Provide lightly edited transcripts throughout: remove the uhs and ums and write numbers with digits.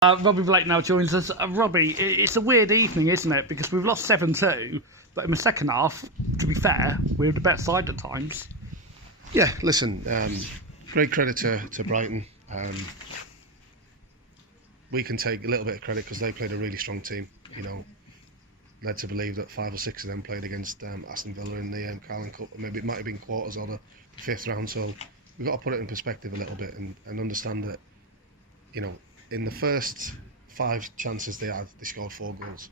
Robbie Blake now joins us. Robbie, it's a weird evening, isn't it? Because we've lost 7-2, but in the second half, to be fair, we were the better side at times. Yeah, listen, great credit to Brighton. We can take a little bit of credit because they played a really strong team. You know, led to believe that 5 or 6 of them played against Aston Villa in the Carling Cup. Maybe it might have been quarters or the 5th round. So we've got to put it in perspective a little bit and understand that, you know, in the first 5 chances they had, they scored 4 goals.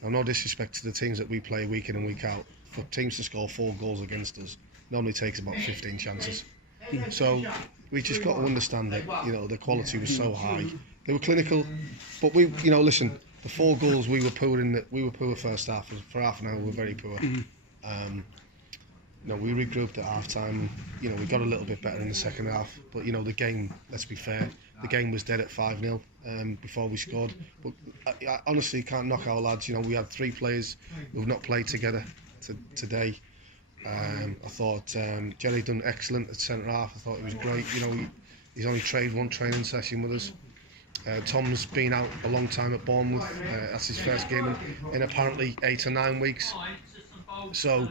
Now, no disrespect to the teams that we play week in and week out, for teams to score 4 goals against us normally takes about 15 chances. So we just got to understand that, you know, the quality was so high. They were clinical, but we, you know, listen, the 4 goals we were poor in, we were poor first half. For half an hour, we were very poor. You know, we regrouped at half time. You know, we got a little bit better in the second half. But, you know, the game, let's be fair, the game was dead at 5-0 before we scored. But I honestly can't knock our lads. You know, we had 3 players who've not played together today. I thought Jerry done excellent at centre half. I thought he was great. You know, he's only trained 1 training session with us. Tom's been out a long time at Bournemouth. That's his first game in apparently 8 or 9 weeks. So,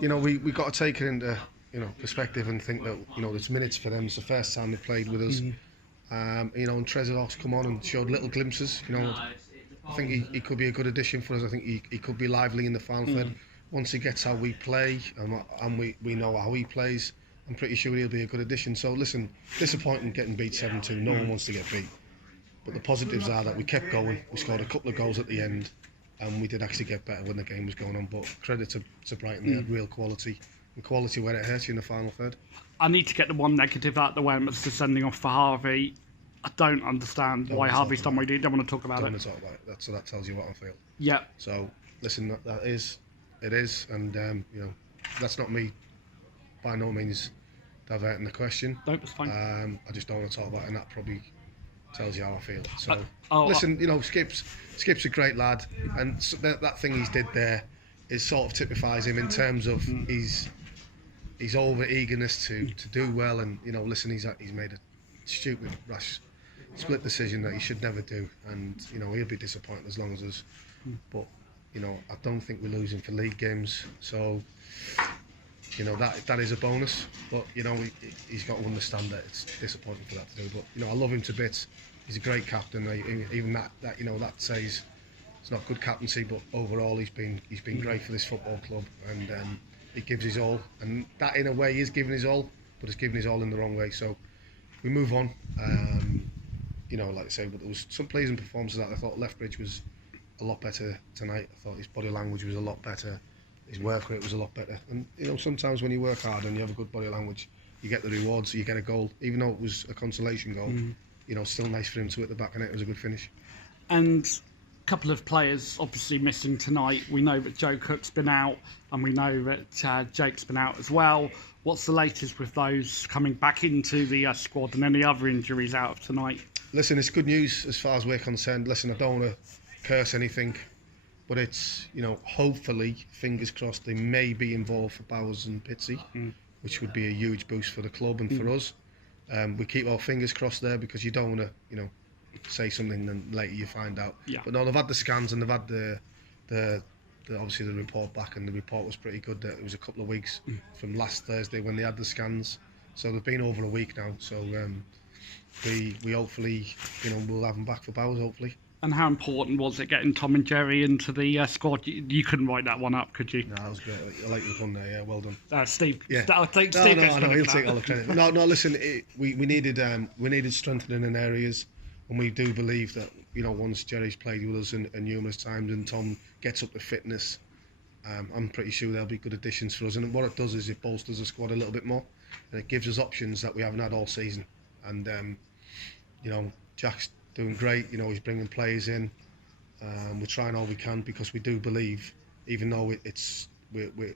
you know, we got to take it into, you know, perspective and think that, you know, there's minutes for them. It's the first time they've played with us. You know, and Trezeguet's come on and showed little glimpses. You know, I think he could be a good addition for us. I think he could be lively in the final third. Once he gets how we play and we know how he plays, I'm pretty sure he'll be a good addition. So listen, disappointing getting beat 7-2. No one wants to get beat. But the positives are that we kept going. We scored a couple of goals at the end, and we did actually get better when the game was going on. But credit to Brighton, they had real quality, and quality where it hurts you in the final third. I need to get the one negative out of the way, and it's the sending off for Harvey. I don't understand why Harvey's done what he did. Don't want to talk about it. Don't want to talk about it. So that tells you what I feel. Yeah. So listen, it is, and you know, that's not me by no means diverting the question. No, it's fine. I just don't want to talk about it, and that probably tells you how I feel. So listen, you know, Skip's a great lad, and that thing he's did there is sort of typifies him in terms of his over eagerness to do well, and you know, listen, he's made a stupid rash split decision that he should never do, and you know, he'll be disappointed as long as us. But you know, I don't think we're losing for league games, so you know, that is a bonus. But you know, he's got to understand that it's disappointing for that to do. But you know, I love him to bits. He's a great captain. Even that you know, that says it's not good captaincy, but overall he's been great for this football club, and he gives his all. And that in a way is giving his all, but it's giving his all in the wrong way. So we move on. You know, like I say, but there was some pleasing performances that I thought Lethbridge was a lot better tonight. I thought his body language was a lot better. His work rate was a lot better. And you know, sometimes when you work hard and you have a good body language, you get the rewards. You get a goal, even though it was a consolation goal. You know, still nice for him to hit the back of it. It was a good finish. And a couple of players obviously missing tonight. We know that Joe Cook's been out, and we know that Jake's been out as well. What's the latest with those coming back into the squad, and any other injuries out of tonight? Listen, it's good news as far as we're concerned. Listen, I don't want to curse anything, but it's, you know, hopefully, fingers crossed, they may be involved for Bowers and Pitsy, which would be a huge boost for the club and for us. We keep our fingers crossed there, because you don't want to, you know, say something and later you find out. Yeah. But no, they've had the scans and they've had the obviously the report back, and the report was pretty good. That it was a couple of weeks from last Thursday when they had the scans, so they've been over a week now. So we hopefully, you know, we'll have them back for Bowers hopefully. And how important was it getting Tom and Jerry into the squad? You couldn't write that one up, could you? No, that was great. I like the one there. Yeah, well done. Steve. Yeah. I'll take no, Steve. No, he'll take all the credit. No, listen. We needed strengthening in areas, and we do believe that, you know, once Jerry's played with us and numerous times, and Tom gets up to fitness, I'm pretty sure there'll be good additions for us. And what it does is it bolsters the squad a little bit more, and it gives us options that we haven't had all season. And you know, Jack's doing great. You know, he's bringing players in. We're trying all we can, because we do believe, even though we're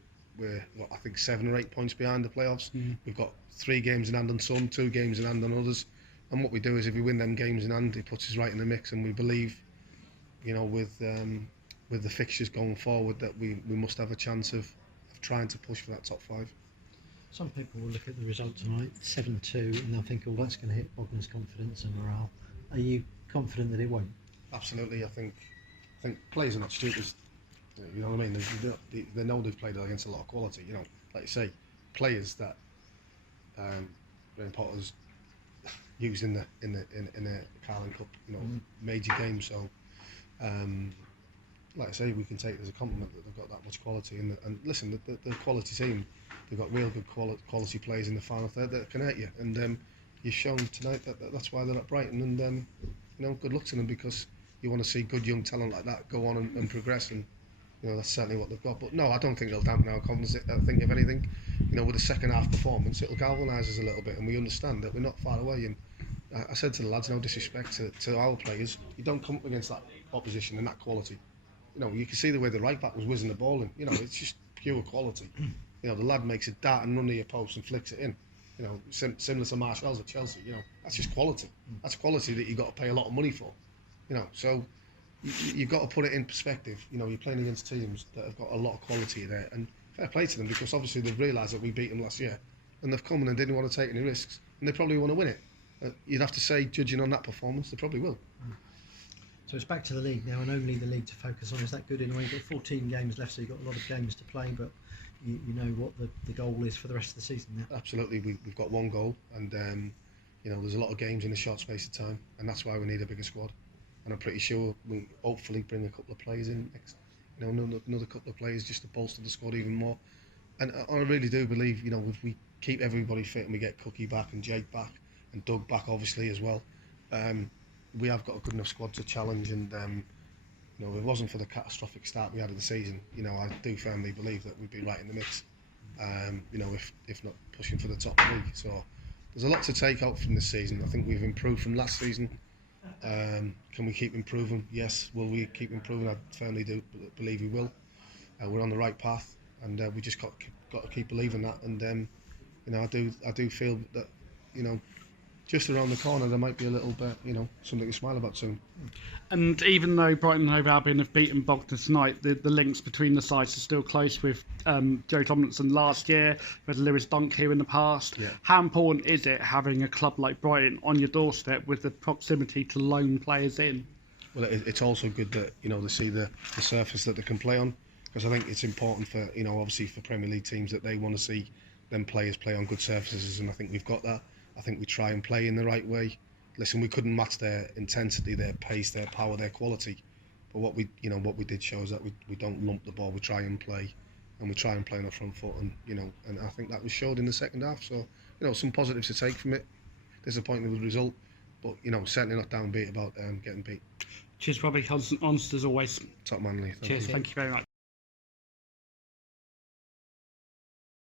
I think 7 or 8 points behind the playoffs. We've got 3 games in hand on some, 2 games in hand on others. And what we do is, if we win them games in hand, it puts us right in the mix. And we believe, you know, with the fixtures going forward, that we must have a chance of trying to push for that top 5. Some people will look at the result tonight, 7-2, and they'll think, oh, that's going to hit Bogman's confidence and morale. Are you confident that it won't. Absolutely, I think players are not stupid. You know what I mean? They know they've played against a lot of quality. You know, like you say, players that Graham Potter's used in the Carling Cup, you know, major games. So, like I say, we can take it as a compliment that they've got that much quality. And listen, the quality team, they've got real good quality players in the final third that can hurt you. And you've shown tonight that's why they're at Brighton. And you know, good luck to them, because you want to see good young talent like that go on and progress. And you know, that's certainly what they've got. But no, I don't think they'll dampen our confidence. I think if anything, you know, with the second half performance, it'll galvanise us a little bit, and we understand that we're not far away. And I said to the lads, no disrespect to our players, you don't come up against that opposition and that quality. You know, you can see the way the right back was whizzing the ball in. You know, it's just pure quality. You know, the lad makes a dart and run to your post and flicks it in. You know, similar to Martial's at Chelsea. You know, that's just quality. That's quality that you've got to pay a lot of money for. You know, so you've got to put it in perspective. You know, you're playing against teams that have got a lot of quality there, and fair play to them, because obviously they've realised that we beat them last year, and they've come in and didn't want to take any risks, and they probably want to win it. You'd have to say, judging on that performance, they probably will. So it's back to the league now, and only the league to focus on. Is that good in a way? You've got 14 games left, so you've got a lot of games to play, but you know what the goal is for the rest of the season now. Absolutely, we've got one goal, and you know, there's a lot of games in a short space of time, and that's why we need a bigger squad. And I'm pretty sure we'll hopefully bring a couple of players in next, you know, another couple of players just to bolster the squad even more. And I really do believe, you know, if we keep everybody fit and we get Cookie back and Jake back and Doug back obviously as well, we have got a good enough squad to challenge. And you know, if it wasn't for the catastrophic start we had of the season, you know, I do firmly believe that we'd be right in the mix. You know, if not pushing for the top league. So there's a lot to take out from this season. I think we've improved from last season. Can we keep improving? Yes. Will we keep improving? I firmly do believe we will. We're on the right path, and we just got to keep believing that. And you know, I do feel that, you know, just around the corner there might be a little bit, you know, something to smile about soon. And even though Brighton and Hove Albion have beaten Bognor tonight, the links between the sides are still close. With Joe Tomlinson last year, with Lewis Dunk here in the past. Yeah. How important is it having a club like Brighton on your doorstep with the proximity to loan players in? Well, it's also good that, you know, they see the surface that they can play on, because I think it's important for, you know, obviously for Premier League teams, that they want to see them players play on good surfaces, and I think we've got that. I think we try and play in the right way. Listen, we couldn't match their intensity, their pace, their power, their quality. But what we did show is that we don't lump the ball. We try and play, and we try and play on the front foot. And you know, and I think that was showed in the second half. So, you know, some positives to take from it. Disappointing with the result, but you know, certainly not downbeat about getting beat. Cheers, Robbie. Honest as always. Top manly. Cheers. Thank you very much.